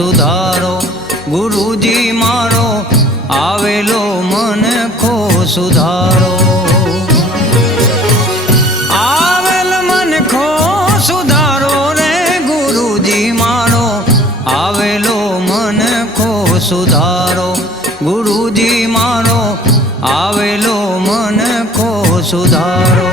સુધારો ગુરુજી મારો આવેલો મનખો સુધારો આવેલ મનખો સુધારો રે ગુરુજી મારો આવેલો મનખો સુધારો ગુરુજી મારો આવેલો મનખો સુધારો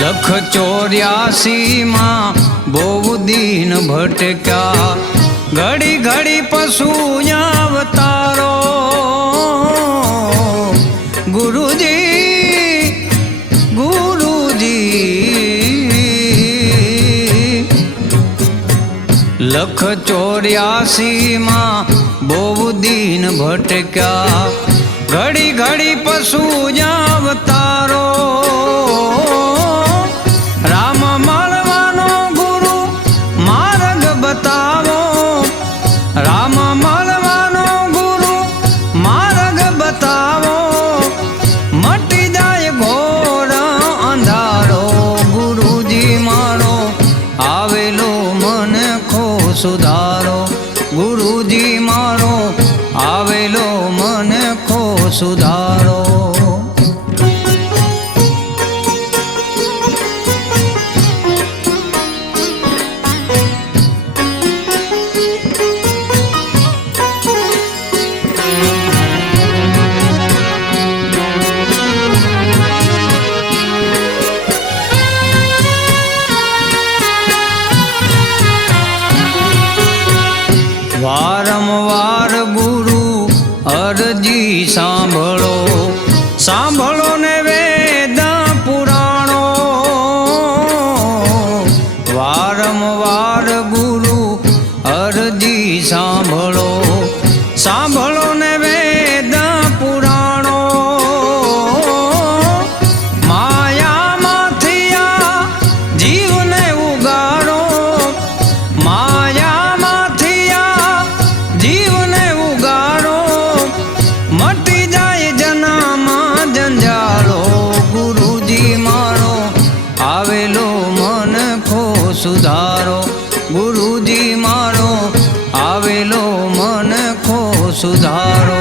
લખ 84 માં બહુ દિન ભટક્યા ઘડી ઘડી પશુ અવતારો ગુરુજી ગુરુજી લખ 84 માં બહુ દિન ભટક્યા ઘડી ઘડી પશુ અવતારો રામ મળવાનો ગુરુ માર્ગ બતાવો રામ મળવાનો ગુરુ માર્ગ બતાવો મટી જાય ઘોર અંધારો ગુરુજી મારો આવેલો મનખો સુધારો ગુરુજી મારો આવેલો મનખો સુધારો વારંવાર ગુરુ અરજી સાંભળો સાંભળો ને વેદ પુરાણો વારંવાર ગુરુ અરજી સાંભળો સાંભળો ને વેદ પુરાણો માયામાંથી આ જીવને ઉગાડો જીવને ઉગાડો મટી જાય જનામાં જંજાળો ગુરુજી મારો આવેલો મનખો સુધારો ગુરુજી મારો આવેલો મનખો સુધારો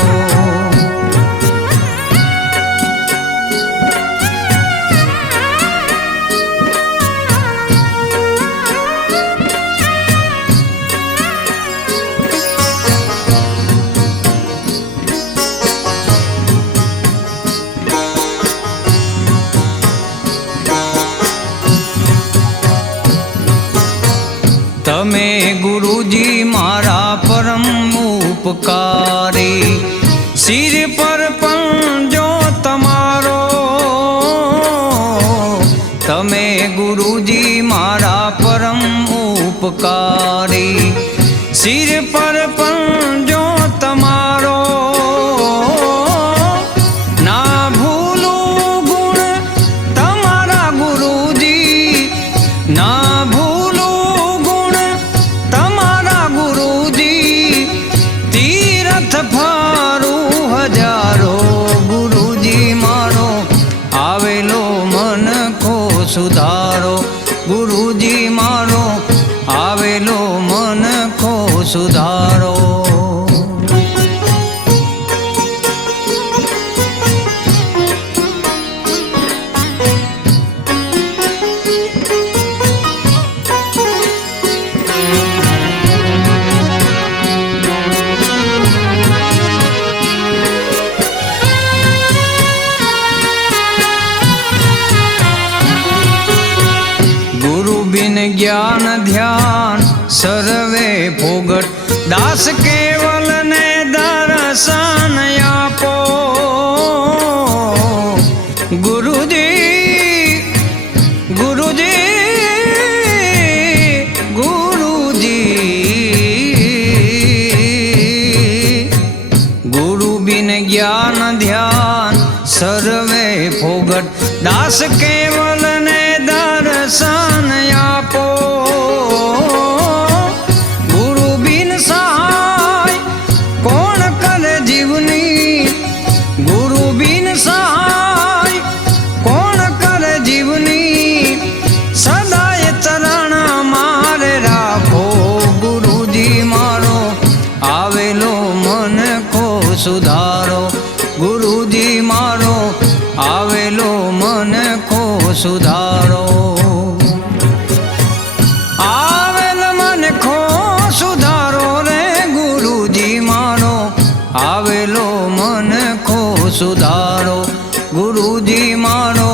તમે ગુરુજી મારા પરમ ઉપકારી સિર પર પંજો તમારો તમે ગુરુજી મારા પરમ ઉપકારી સિર પર પંજો તમારો ના ભૂલું ગુણ તમારા ગુરુજી ના ફારું હજારો ગુરુજી મારો આવેલો મનખો સુધારો ગુરુજી મારો આવેલો મનખો સુધારો જ્ઞાન ધ્યાન સર્વે ભોગટ દાસ કેવલ ને દર્શન આપો ગુરુજી ગુરુજી ગુરુજી ગુરુ બિન જ્ઞાન ધ્યાન સર્વે દાસ કેવલ ને દર્શન આપો ગુરુ બિન સહાય કોણ કરે જીવની ગુરુ બિન સહાય કોણ કરે જીવની સદાય ચરણ મારે રાખો ગુરુજી મારો આવેલો મન કો સુધારો ગુરુજી મારો આવેલો મન કો સુધારો આવેલ મન કો સુધારો રે ગુરુજી મારો આવેલો મન કો સુધારો ગુરુજી મારો